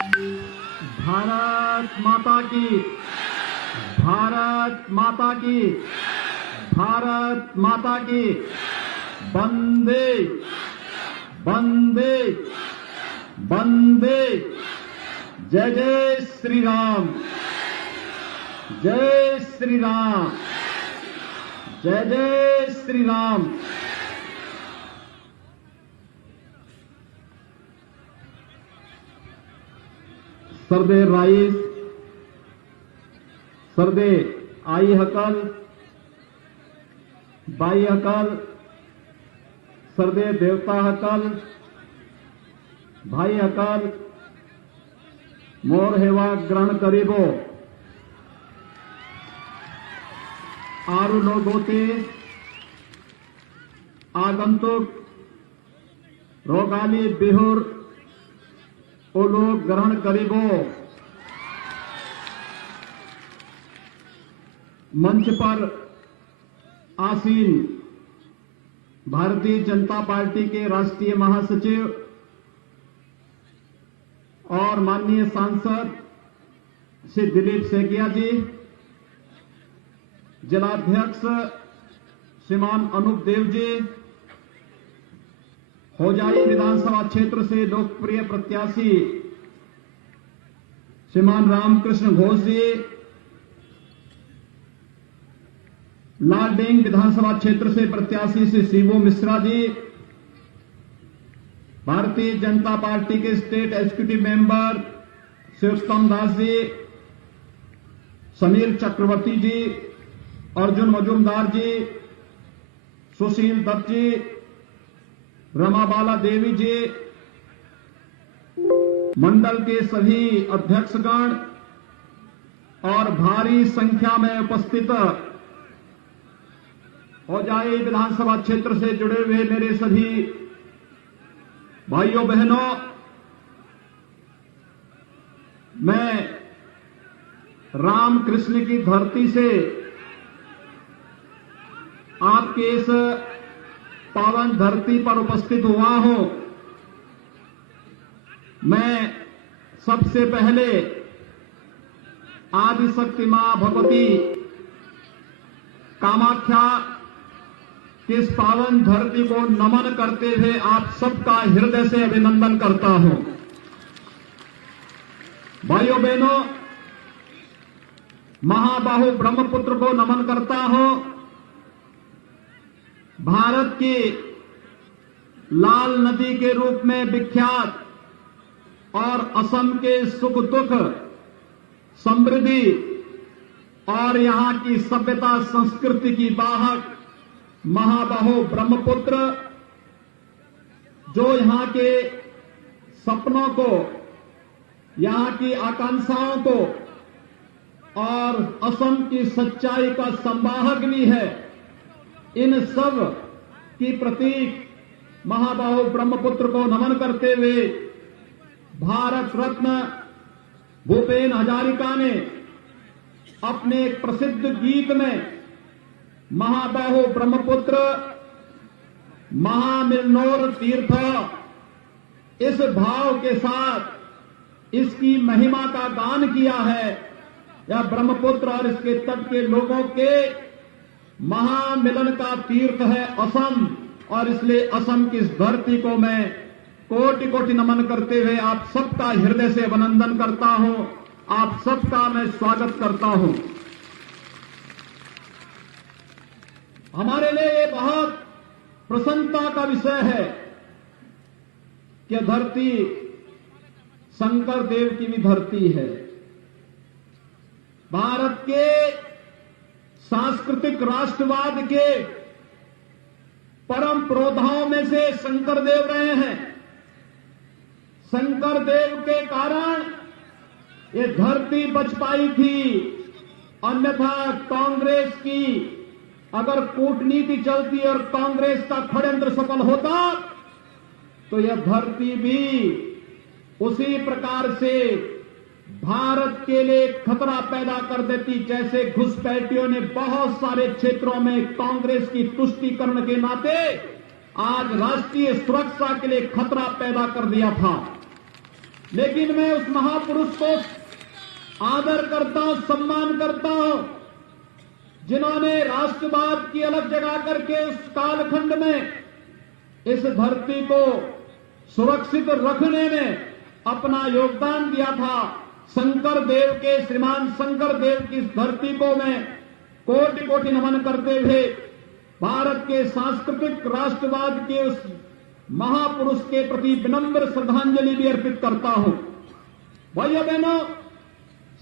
भारत माता की, भारत माता की, भारत माता की। वंदे वंदे वंदे। जय जय श्री राम, जय श्री राम, जय जय श्री राम। सरदे राईस, सरदे आई हकल, बाई हकल, सरदे देवता हकल, भाई हकल, मोर हेवा ग्रहण करीबो। आरु लोगोते आगंतुक रोगाली बिहुर ओ लोग ग्रहण करीबो। मंच पर आसीन भारतीय जनता पार्टी के राष्ट्रीय महासचिव और माननीय सांसद श्री दिलीप सेकिया जी, जिलाध्यक्ष श्रीमान अनूप देव जी, होजाई विधानसभा क्षेत्र से लोकप्रिय प्रत्याशी श्रीमान रामकृष्ण घोष जी, लालडेंग विधानसभा क्षेत्र से प्रत्याशी श्री शिवू मिश्रा जी, भारतीय जनता पार्टी के स्टेट एग्जीक्यूटिव मेंबर श्री उत्तम दास जी, समीर चक्रवर्ती जी, अर्जुन मजूमदार जी, सुशील दत्त जी, रमाबाला देवी जी, मंडल के सभी अध्यक्षगण और भारी संख्या में उपस्थित होजाई विधानसभा क्षेत्र से जुड़े हुए मेरे सभी भाइयों बहनों, मैं रामकृष्ण की धरती से आपके इस पावन धरती पर उपस्थित हुआ हूं। मैं सबसे पहले आदिशक्ति मां भगवती कामाख्या की इस पावन धरती को नमन करते हुए आप सबका हृदय से अभिनंदन करता हूं। भाइयों बहनों, महाबाहु ब्रह्मपुत्र को नमन करता हूं। भारत की लाल नदी के रूप में विख्यात और असम के सुख दुख, समृद्धि और यहां की सभ्यता संस्कृति की वाहक महाबाहु ब्रह्मपुत्र, जो यहां के सपनों को, यहां की आकांक्षाओं को और असम की सच्चाई का संवाहक भी है, इन सब की प्रतीक महाबाहु ब्रह्मपुत्र को नमन करते हुए भारत रत्न भूपेन हजारिका ने अपने एक प्रसिद्ध गीत में महाबाहु ब्रह्मपुत्र महामिलनोर तीर्थ, इस भाव के साथ इसकी महिमा का गान किया है। यह ब्रह्मपुत्र और इसके तट के लोगों के महामिलन का तीर्थ है असम, और इसलिए असम की इस धरती को मैं कोटि कोटि नमन करते हुए आप सबका हृदय से अभिनंदन करता हूं, आप सबका मैं स्वागत करता हूं। हमारे लिए ये बहुत प्रसन्नता का विषय है कि धरती शंकर देव की भी धरती है। भारत के सांस्कृतिक राष्ट्रवाद के परम पुरोधाओं में से शंकर देव रहे हैं। शंकर देव के कारण ये धरती बच पाई थी, अन्यथा कांग्रेस की अगर कूटनीति चलती और कांग्रेस का षड्यंत्र सफल होता तो यह धरती भी उसी प्रकार से भारत के लिए खतरा पैदा कर देती, जैसे घुसपैठियों ने बहुत सारे क्षेत्रों में कांग्रेस की तुष्टीकरण के नाते आज राष्ट्रीय सुरक्षा के लिए खतरा पैदा कर दिया था। लेकिन मैं उस महापुरुष को आदर करता हूं, सम्मान करता हूं, जिन्होंने राष्ट्रवाद की अलग जगा करके उस कालखंड में इस धरती को सुरक्षित रखने में अपना योगदान दिया था। शंकर देव के, श्रीमान शंकर देव की इस धरती को मैं कोटि कोटि नमन करते हुए भारत के सांस्कृतिक राष्ट्रवाद के उस महापुरुष के प्रति विनम्र श्रद्धांजलि भी अर्पित करता हूं। भाइयों बहनों,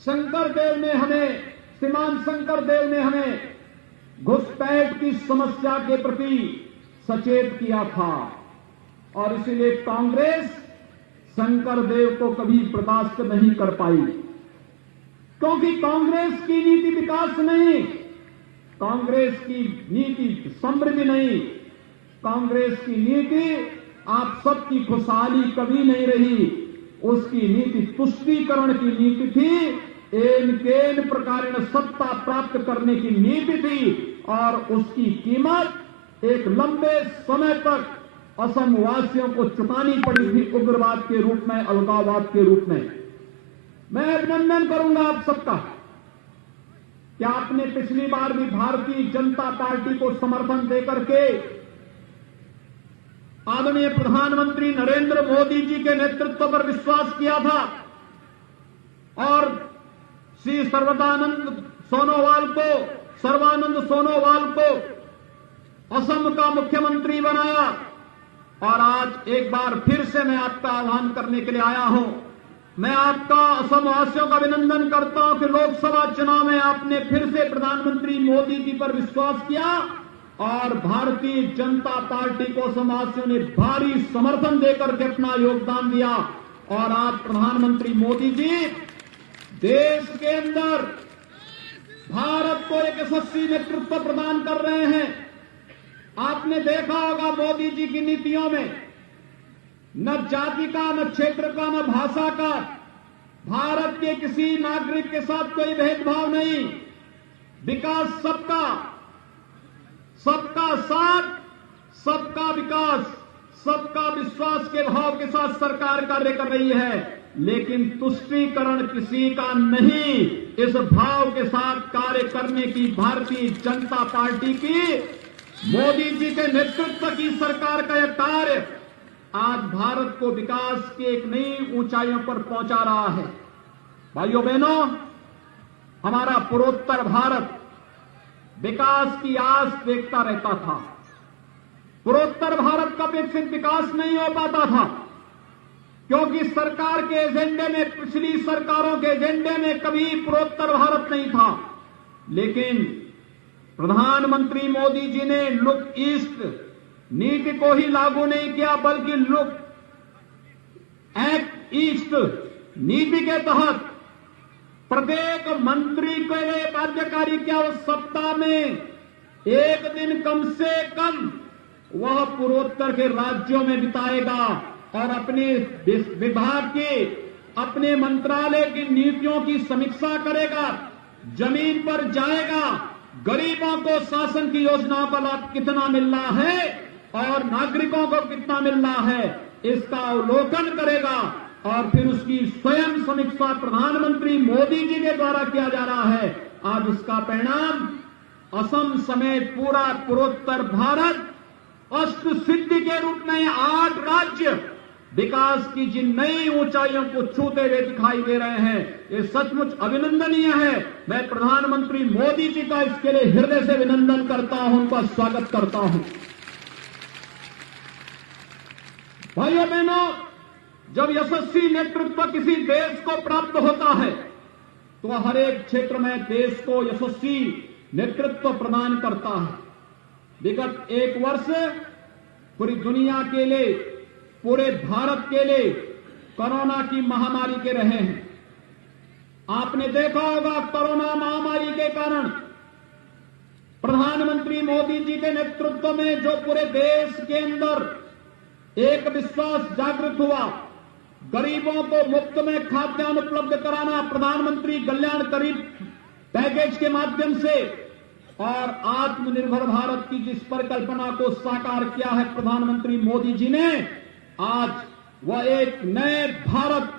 शंकर देव ने हमें, श्रीमान शंकर देव ने हमें घुसपैठ की समस्या के प्रति सचेत किया था और इसीलिए कांग्रेस शंकर देव को कभी बर्दाश्त नहीं कर पाई, क्योंकि कांग्रेस की नीति विकास नहीं, कांग्रेस की नीति समृद्धि नहीं, कांग्रेस की नीति आप सबकी खुशहाली कभी नहीं रही। उसकी नीति तुष्टीकरण की नीति थी, एन केन प्रकारेण सत्ता प्राप्त करने की नीति थी और उसकी कीमत एक लंबे समय तक असम वासियों को चुकानी पड़ी थी, उग्रवाद के रूप में, अलगाववाद के रूप में। मैं अभिनंदन करूंगा आप सबका कि आपने पिछली बार भी भारतीय जनता पार्टी को समर्थन देकर के आदरणीय प्रधानमंत्री नरेंद्र मोदी जी के नेतृत्व पर विश्वास किया था और श्री सर्वानंद सोनोवाल को असम का मुख्यमंत्री बनाया। और आज एक बार फिर से मैं आपका आह्वान करने के लिए आया हूं। मैं आपका असम वासियों का अभिनंदन करता हूं कि लोकसभा चुनाव में आपने फिर से प्रधानमंत्री मोदी जी पर विश्वास किया और भारतीय जनता पार्टी को असम वासियों ने भारी समर्थन देकर के अपना योगदान दिया और आज प्रधानमंत्री मोदी जी देश के अंदर भारत को एक यशस्वी नेतृत्व प्रदान कर रहे हैं। आपने देखा होगा मोदी जी की नीतियों में न जाति का, न क्षेत्र का, न भाषा का, भारत के किसी नागरिक के साथ कोई भेदभाव नहीं, विकास सबका, सबका साथ, सबका विकास, सबका विश्वास के भाव के साथ सरकार कार्य कर रही है। लेकिन तुष्टीकरण किसी का नहीं, इस भाव के साथ कार्य करने की भारतीय जनता पार्टी की, मोदी जी के नेतृत्व की सरकार का यह कार्य आज भारत को विकास की एक नई ऊंचाइयों पर पहुंचा रहा है। भाइयों बहनों, हमारा पूर्वोत्तर भारत विकास की आस देखता रहता था। पूर्वोत्तर भारत का अपेक्षित विकास नहीं हो पाता था क्योंकि सरकार के एजेंडे में, पिछली सरकारों के एजेंडे में कभी पूर्वोत्तर भारत नहीं था। लेकिन प्रधानमंत्री मोदी जी ने लुक ईस्ट नीति को ही लागू नहीं किया, बल्कि लुक एक्ट ईस्ट नीति के तहत प्रत्येक मंत्री को यह बाध्यकारी किया, उस सप्ताह में एक दिन कम से कम वह पूर्वोत्तर के राज्यों में बिताएगा और अपने विभाग के, अपने मंत्रालय की नीतियों की समीक्षा करेगा, जमीन पर जाएगा, गरीबों को शासन की योजनाओं का लाभ कितना मिल रहा है और नागरिकों को कितना मिल रहा है, इसका अवलोकन करेगा और फिर उसकी स्वयं समीक्षा प्रधानमंत्री मोदी जी के द्वारा किया जा रहा है। आज उसका परिणाम असम समेत पूरा पूर्वोत्तर भारत अष्ट सिद्धि के रूप में 8 राज्य विकास की जिन नई ऊंचाइयों को छूते हुए दिखाई दे रहे हैं, ये सचमुच अभिनंदनीय है। मैं प्रधानमंत्री मोदी जी का इसके लिए हृदय से अभिनंदन करता हूं, उनका स्वागत करता हूं। भाइयों बहनों, जब यशस्वी नेतृत्व किसी देश को प्राप्त होता है तो हर एक क्षेत्र में देश को यशस्वी नेतृत्व प्रदान करता है। विगत 1 वर्ष पूरी दुनिया के लिए, पूरे भारत के लिए कोरोना की महामारी के रहे हैं। आपने देखा होगा कोरोना महामारी के कारण प्रधानमंत्री मोदी जी के नेतृत्व में जो पूरे देश के अंदर एक विश्वास जागृत हुआ, गरीबों को मुफ्त में खाद्यान्न उपलब्ध कराना प्रधानमंत्री कल्याण गरीब पैकेज के माध्यम से और आत्मनिर्भर भारत की जिस परिकल्पना को साकार किया है प्रधानमंत्री मोदी जी ने, आज वह एक नए भारत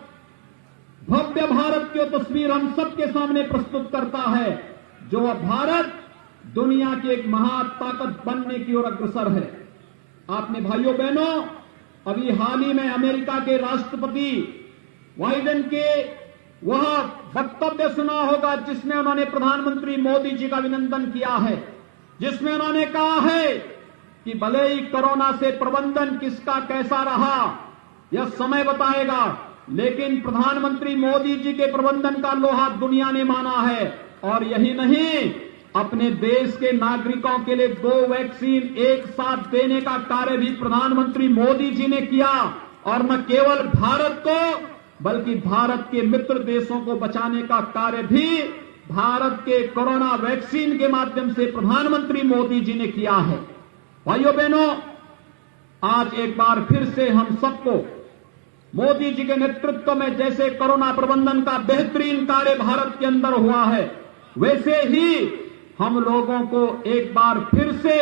भव्य भारत की तस्वीर हम सबके सामने प्रस्तुत करता है, जो भारत दुनिया की एक महाताकत बनने की ओर अग्रसर है। आपने भाइयों बहनों अभी हाल ही में अमेरिका के राष्ट्रपति बाइडेन के वह वक्तव्य सुना होगा, जिसमें उन्होंने प्रधानमंत्री मोदी जी का अभिनंदन किया है, जिसमें उन्होंने कहा है कि भले ही कोरोना से प्रबंधन किसका कैसा रहा यह समय बताएगा, लेकिन प्रधानमंत्री मोदी जी के प्रबंधन का लोहा दुनिया ने माना है। और यही नहीं, अपने देश के नागरिकों के लिए 2 वैक्सीन एक साथ देने का कार्य भी प्रधानमंत्री मोदी जी ने किया। और न केवल भारत को बल्कि भारत के मित्र देशों को बचाने का कार्य भी भारत के कोरोना वैक्सीन के माध्यम से प्रधानमंत्री मोदी जी ने किया है। भाइयों बहनों, आज एक बार फिर से हम सबको मोदी जी के नेतृत्व में जैसे कोरोना प्रबंधन का बेहतरीन कार्य भारत के अंदर हुआ है, वैसे ही हम लोगों को एक बार फिर से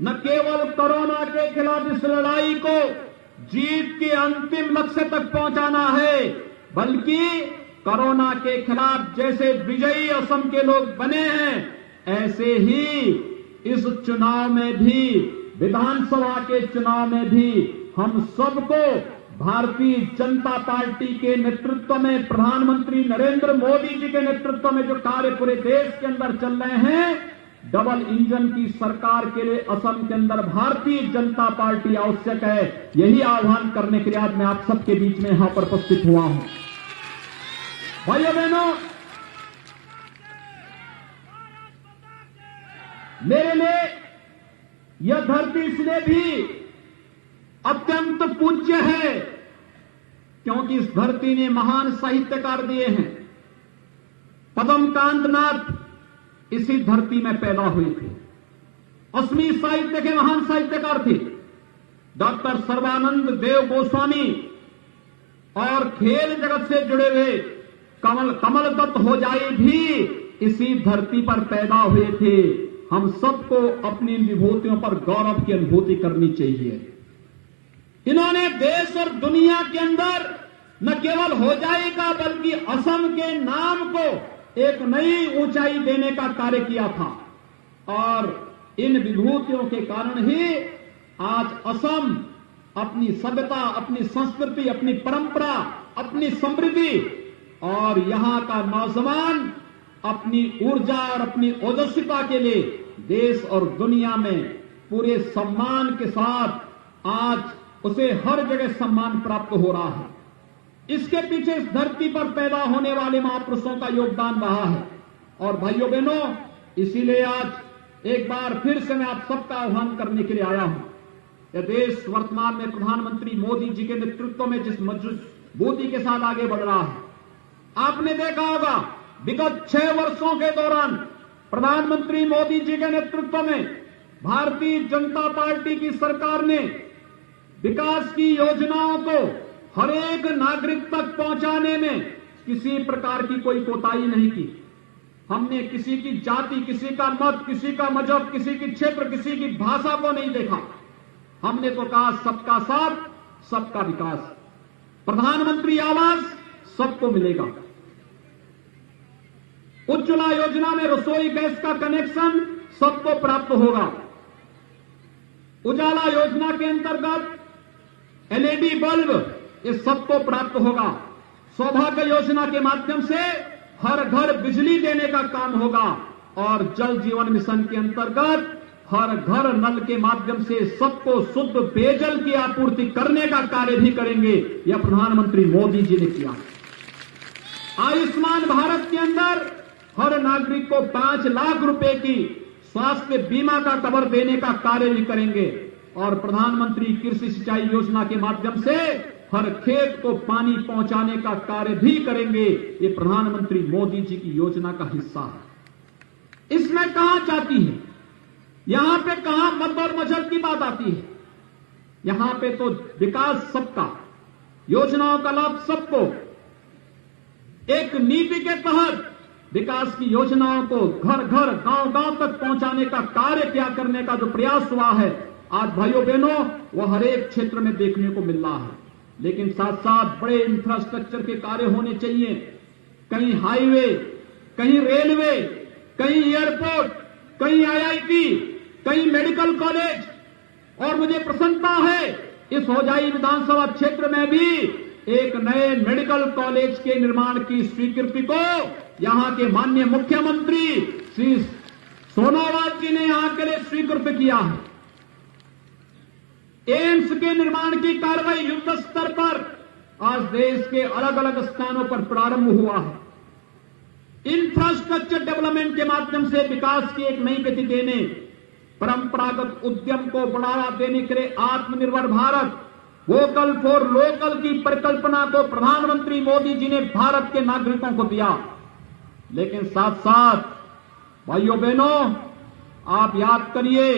न केवल कोरोना के खिलाफ इस लड़ाई को जीत के अंतिम लक्ष्य तक पहुंचाना है, बल्कि कोरोना के खिलाफ जैसे विजयी असम के लोग बने हैं, ऐसे ही इस चुनाव में भी, विधानसभा के चुनाव में भी हम सबको भारतीय जनता पार्टी के नेतृत्व में, प्रधानमंत्री नरेंद्र मोदी जी के नेतृत्व में जो कार्य पूरे देश के अंदर चल रहे हैं, डबल इंजन की सरकार के लिए असम के अंदर भारतीय जनता पार्टी आवश्यक है। यही आह्वान करने के लिए आज मैं आप सबके बीच में यहां पर उपस्थित हुआ हूं। भाइयों बहनों, मेरे लिए यह धरती इसलिए भी अत्यंत पूज्य है क्योंकि इस धरती ने महान साहित्यकार दिए हैं। पद्मकांत नाथ इसी धरती में पैदा हुए थे। असमी साहित्य के महान साहित्यकार थे। डॉक्टर सर्बानंद देव गोस्वामी और खेल जगत से जुड़े हुए कमल दत्त होजाई भी इसी धरती पर पैदा हुए थे। हम सबको अपनी विभूतियों पर गौरव की अनुभूति करनी चाहिए। इन्होंने देश और दुनिया के अंदर न केवल होजाई का बल्कि असम के नाम को एक नई ऊंचाई देने का कार्य किया था। और इन विभूतियों के कारण ही आज असम अपनी सभ्यता, अपनी संस्कृति, अपनी परंपरा, अपनी समृद्धि और यहां का नौजवान अपनी ऊर्जा और अपनी ओजस्विता के लिए देश और दुनिया में पूरे सम्मान के साथ आज उसे हर जगह सम्मान प्राप्त हो रहा है। इसके पीछे इस धरती पर पैदा होने वाले महापुरुषों का योगदान रहा है। और भाइयों बहनों, इसीलिए आज एक बार फिर से मैं आप सबका आह्वान करने के लिए आया हूं। यह देश वर्तमान में प्रधानमंत्री मोदी जी के नेतृत्व में जिस मजबूती के साथ आगे बढ़ रहा है, आपने देखा होगा विगत 6 वर्षों के दौरान प्रधानमंत्री मोदी जी के नेतृत्व में भारतीय जनता पार्टी की सरकार ने विकास की योजनाओं को हर एक नागरिक तक पहुंचाने में किसी प्रकार की कोई कोताही नहीं की। हमने किसी की जाति, किसी का मत, किसी का मजहब, किसी की क्षेत्र, किसी की भाषा को नहीं देखा। हमने तो कहा सबका साथ, सबका विकास। प्रधानमंत्री आवास सबको मिलेगा। उज्ज्वला योजना में रसोई गैस का कनेक्शन सबको प्राप्त होगा। उजाला योजना के अंतर्गत एलईडी बल्ब ये सबको प्राप्त होगा। सौभाग्य योजना के माध्यम से हर घर बिजली देने का काम होगा। और जल जीवन मिशन के अंतर्गत हर घर नल के माध्यम से सबको शुद्ध पेयजल की आपूर्ति करने का कार्य भी करेंगे। यह प्रधानमंत्री मोदी जी ने किया। आयुष्मान भारत के अंदर हर नागरिक को 5 लाख रुपए की स्वास्थ्य बीमा का कवर देने का कार्य भी करेंगे। और प्रधानमंत्री कृषि सिंचाई योजना के माध्यम से हर खेत को पानी पहुंचाने का कार्य भी करेंगे। ये प्रधानमंत्री मोदी जी की योजना का हिस्सा है। इसमें कहां जाती है, यहां पे कहां मत और मजहब की बात आती है? यहां पे तो विकास सबका, योजनाओं का लाभ सबको, एक नीति के तहत विकास की योजनाओं को घर घर, गांव गांव तक पहुंचाने का कार्य क्या करने का जो प्रयास हुआ है, आज भाइयों बहनों वो हर एक क्षेत्र में देखने को मिल रहा है। लेकिन साथ साथ बड़े इंफ्रास्ट्रक्चर के कार्य होने चाहिए। कहीं हाईवे, कहीं रेलवे, कहीं एयरपोर्ट, कहीं आईआईटी, कहीं मेडिकल कॉलेज। और मुझे प्रसन्नता है इस होजाई विधानसभा क्षेत्र में भी एक नए मेडिकल कॉलेज के निर्माण की स्वीकृति को यहां के माननीय मुख्यमंत्री श्री सोनोवाल जी ने यहां के लिए स्वीकृत किया है। एम्स के निर्माण की कार्रवाई युद्ध स्तर पर आज देश के अलग अलग स्थानों पर प्रारंभ हुआ है। इंफ्रास्ट्रक्चर डेवलपमेंट के माध्यम से विकास की एक नई गति देने, परंपरागत उद्यम को बढ़ावा देने के लिए आत्मनिर्भर भारत, वोकल फॉर लोकल की परिकल्पना को प्रधानमंत्री मोदी जी ने भारत के नागरिकों को दिया। लेकिन साथ साथ भाइयों बहनों, आप याद करिए,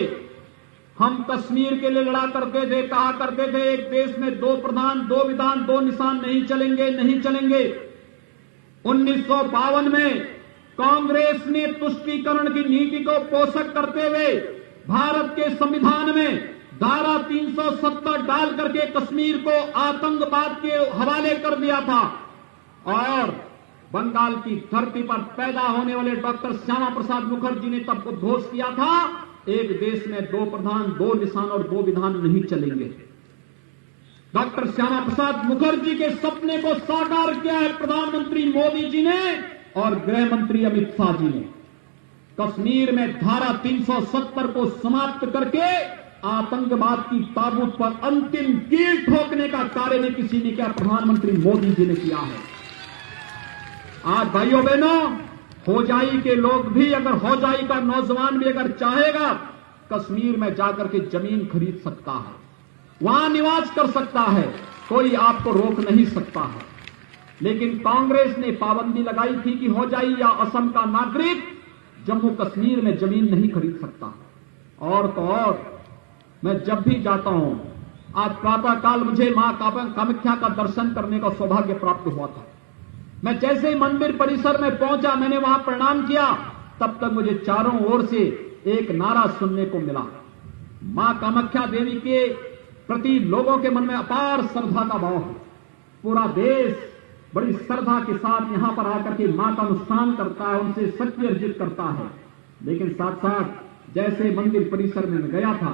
हम कश्मीर के लिए लड़ा करते थे, कहा करते थे एक देश में दो प्रधान, दो विधान, दो निशान नहीं चलेंगे, नहीं चलेंगे। 1952 में कांग्रेस ने तुष्टीकरण की नीति को पोषक करते हुए भारत के संविधान में धारा 370 डाल करके कश्मीर को आतंकवाद के हवाले कर दिया था। और बंगाल की धरती पर पैदा होने वाले डॉक्टर श्यामा प्रसाद मुखर्जी ने तब उद्घोष किया था, एक देश में दो प्रधान, दो निशान और दो विधान नहीं चलेंगे। डॉक्टर श्यामा प्रसाद मुखर्जी के सपने को साकार किया है प्रधानमंत्री मोदी जी ने और गृह मंत्री अमित शाह जी ने। कश्मीर में धारा 370 को समाप्त करके आतंकवाद की ताबूत पर अंतिम कील ठोकने का कार्य भी किसी ने किया, प्रधानमंत्री मोदी जी ने किया है। आज भाइयों बहनों, होजाई के लोग भी, अगर होजाई का नौजवान भी अगर चाहेगा, कश्मीर में जाकर के जमीन खरीद सकता है, वहां निवास कर सकता है, कोई आपको रोक नहीं सकता है। लेकिन कांग्रेस ने पाबंदी लगाई थी कि होजाई या असम का नागरिक जम्मू कश्मीर में जमीन नहीं खरीद सकता। और तो और, मैं जब भी जाता हूं, आज प्रातःकाल मुझे मां कामाख्या का दर्शन करने का सौभाग्य प्राप्त हुआ था। मैं जैसे ही मंदिर परिसर में पहुंचा, मैंने वहां प्रणाम किया, तब तक मुझे चारों ओर से एक नारा सुनने को मिला। मां कामाख्या देवी के प्रति लोगों के मन में अपार श्रद्धा का भाव है। पूरा देश बड़ी श्रद्धा के साथ यहां पर आकर के मां का अनुष्ठान करता है, उनसे शक्ति अर्जित करता है। लेकिन साथ साथ जैसे मंदिर परिसर में गया था,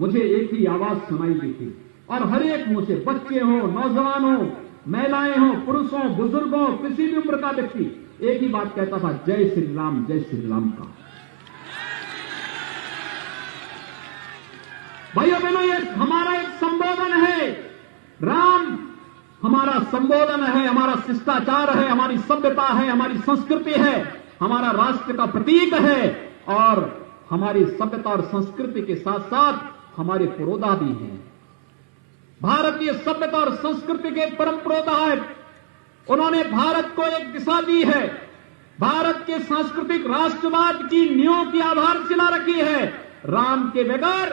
मुझे एक ही आवाज सुनाई दी थी और हर एक मुंह से, बच्चे हो, नौजवान हो, महिलाएं हो, पुरुष हो, बुजुर्ग हो, किसी भी उम्र का व्यक्ति एक ही बात कहता था, जय श्री राम, जय श्री राम का। भाइयों बहनों, ये हमारा एक संबोधन है। राम हमारा संबोधन है, हमारा शिष्टाचार है, हमारी सभ्यता है, हमारी संस्कृति है, हमारा राष्ट्र का प्रतीक है और हमारी सभ्यता और संस्कृति के साथ साथ हमारे पुरोधा भी हैं। भारतीय सभ्यता और संस्कृति के परम पुरोधा है। उन्होंने भारत को एक दिशा दी है, भारत के सांस्कृतिक राष्ट्रवाद की नींव की आधारशिला रखी है। राम के बगैर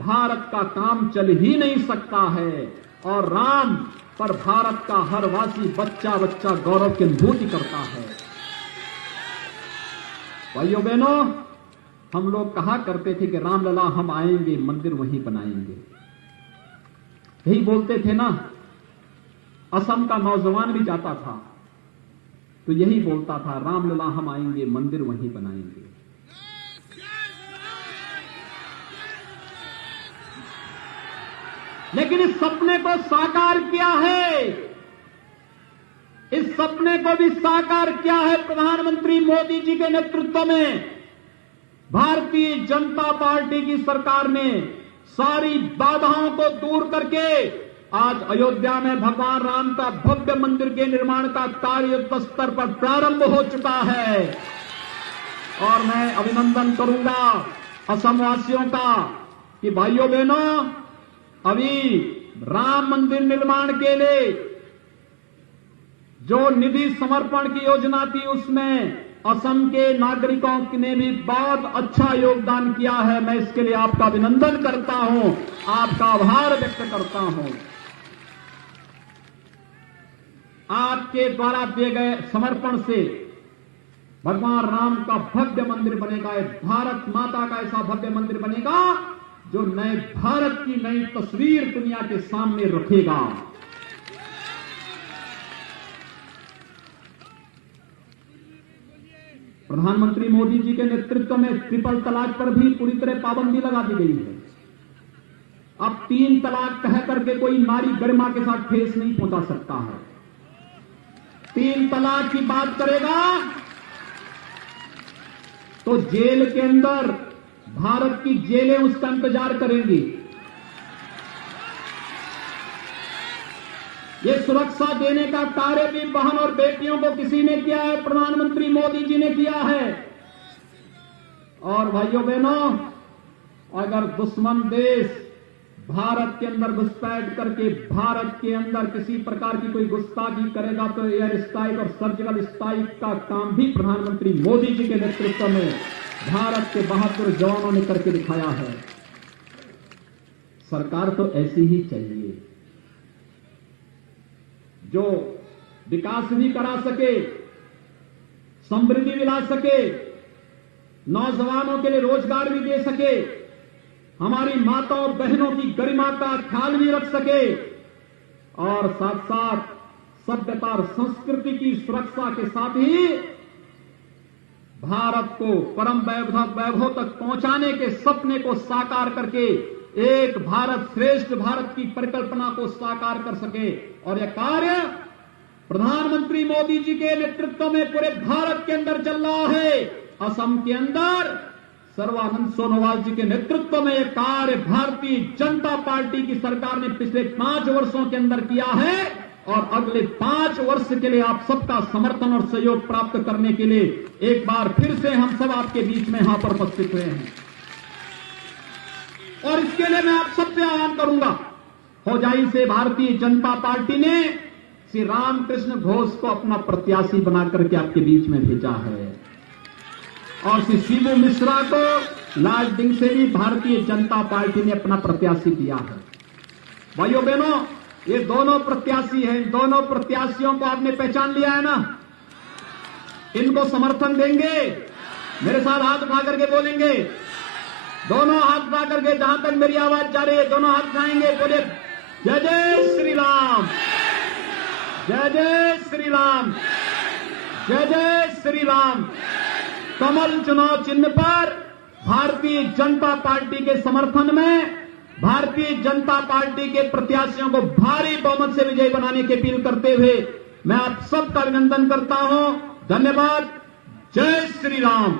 भारत का काम चल ही नहीं सकता है और राम पर भारत का हर वासी बच्चा बच्चा गौरव की अनुभूति करता है। भाइयों बहनों, हम लोग कहा करते थे कि रामलला हम आएंगे, मंदिर वहीं बनाएंगे, यही बोलते थे ना। असम का नौजवान भी जाता था तो यही बोलता था, रामलला हम आएंगे, मंदिर वहीं बनाएंगे। लेकिन इस सपने को साकार किया है, इस सपने को भी साकार किया है प्रधानमंत्री मोदी जी के नेतृत्व में। भारतीय जनता पार्टी की सरकार ने सारी बाधाओं को दूर करके आज अयोध्या में भगवान राम का भव्य मंदिर के निर्माण का कार्य युद्ध स्तर पर प्रारंभ हो चुका है। और मैं अभिनंदन करूंगा असम वासियों का कि भाइयों बहनों, अभी राम मंदिर निर्माण के लिए जो निधि समर्पण की योजना थी, उसमें असम के नागरिकों ने भी बहुत अच्छा योगदान किया है। मैं इसके लिए आपका अभिनंदन करता हूं, आपका आभार व्यक्त करता हूं। आपके द्वारा दिए गए समर्पण से भगवान राम का भव्य मंदिर बनेगा, भारत माता का ऐसा भव्य मंदिर बनेगा जो नए भारत की नई तस्वीर दुनिया के सामने रखेगा। प्रधानमंत्री मोदी जी के नेतृत्व में ट्रिपल तलाक पर भी पूरी तरह पाबंदी लगा दी गई है। अब 3 तलाक कह करके कोई नारी गरिमा के साथ ठेस नहीं पहुंचा सकता है। 3 तलाक की बात करेगा तो जेल के अंदर भारत की जेलें उसका इंतजार करेंगी। ये सुरक्षा देने का कार्य भी बहन और बेटियों को किसी ने किया है, प्रधानमंत्री मोदी जी ने किया है। और भाइयों बहनों, अगर दुश्मन देश भारत के अंदर घुसपैठ करके भारत के अंदर किसी प्रकार की कोई गुस्ताखी करेगा तो एयर स्ट्राइक और सर्जिकल स्ट्राइक का काम भी प्रधानमंत्री मोदी जी के नेतृत्व में भारत के बहादुर जवानों ने करके दिखाया है। सरकार तो ऐसी ही चाहिए जो विकास भी करा सके, समृद्धि भी ला सके, नौजवानों के लिए रोजगार भी दे सके, हमारी माताओं बहनों की गरिमा का ख्याल भी रख सके और साथ साथ सभ्यता और संस्कृति की सुरक्षा के साथ ही भारत को परम वैभव तक पहुंचाने के सपने को साकार करके एक भारत श्रेष्ठ भारत की परिकल्पना को साकार कर सके। और यह कार्य प्रधानमंत्री मोदी जी के नेतृत्व में पूरे भारत के अंदर चल रहा है। असम के अंदर सर्बानंद सोनोवाल जी के नेतृत्व में यह कार्य भारतीय जनता पार्टी की सरकार ने पिछले 5 वर्षों के अंदर किया है और अगले 5 वर्ष के लिए आप सबका समर्थन और सहयोग प्राप्त करने के लिए एक बार फिर से हम सब आपके बीच में यहां पर उपस्थित हुए हैं। और इसके लिए मैं आप सबसे आह्वान करूंगा, होजाई से भारतीय जनता पार्टी ने श्री रामकृष्ण घोष को अपना प्रत्याशी बनाकर के आपके बीच में भेजा है और श्री शिबू मिश्रा को लालडिंग से भी भारतीय जनता पार्टी ने अपना प्रत्याशी किया है। भाइयों बहनों, ये दोनों प्रत्याशी हैं, इन दोनों प्रत्याशियों को आपने पहचान लिया है ना? इनको समर्थन देंगे? मेरे साथ हाथ उठा करके बोलेंगे, दोनों हाथ उठा करके, जहां तक मेरी आवाज जा रही है दोनों हाथ उठाएंगे, बोले जय जय श्री राम, जय जय श्री राम, जय जय श्री राम। कमल चुनाव चिन्ह पर भारतीय जनता पार्टी के समर्थन में भारतीय जनता पार्टी के प्रत्याशियों को भारी बहुमत से विजयी बनाने की अपील करते हुए मैं आप सबका अभिनंदन करता हूं। धन्यवाद। जय श्री राम।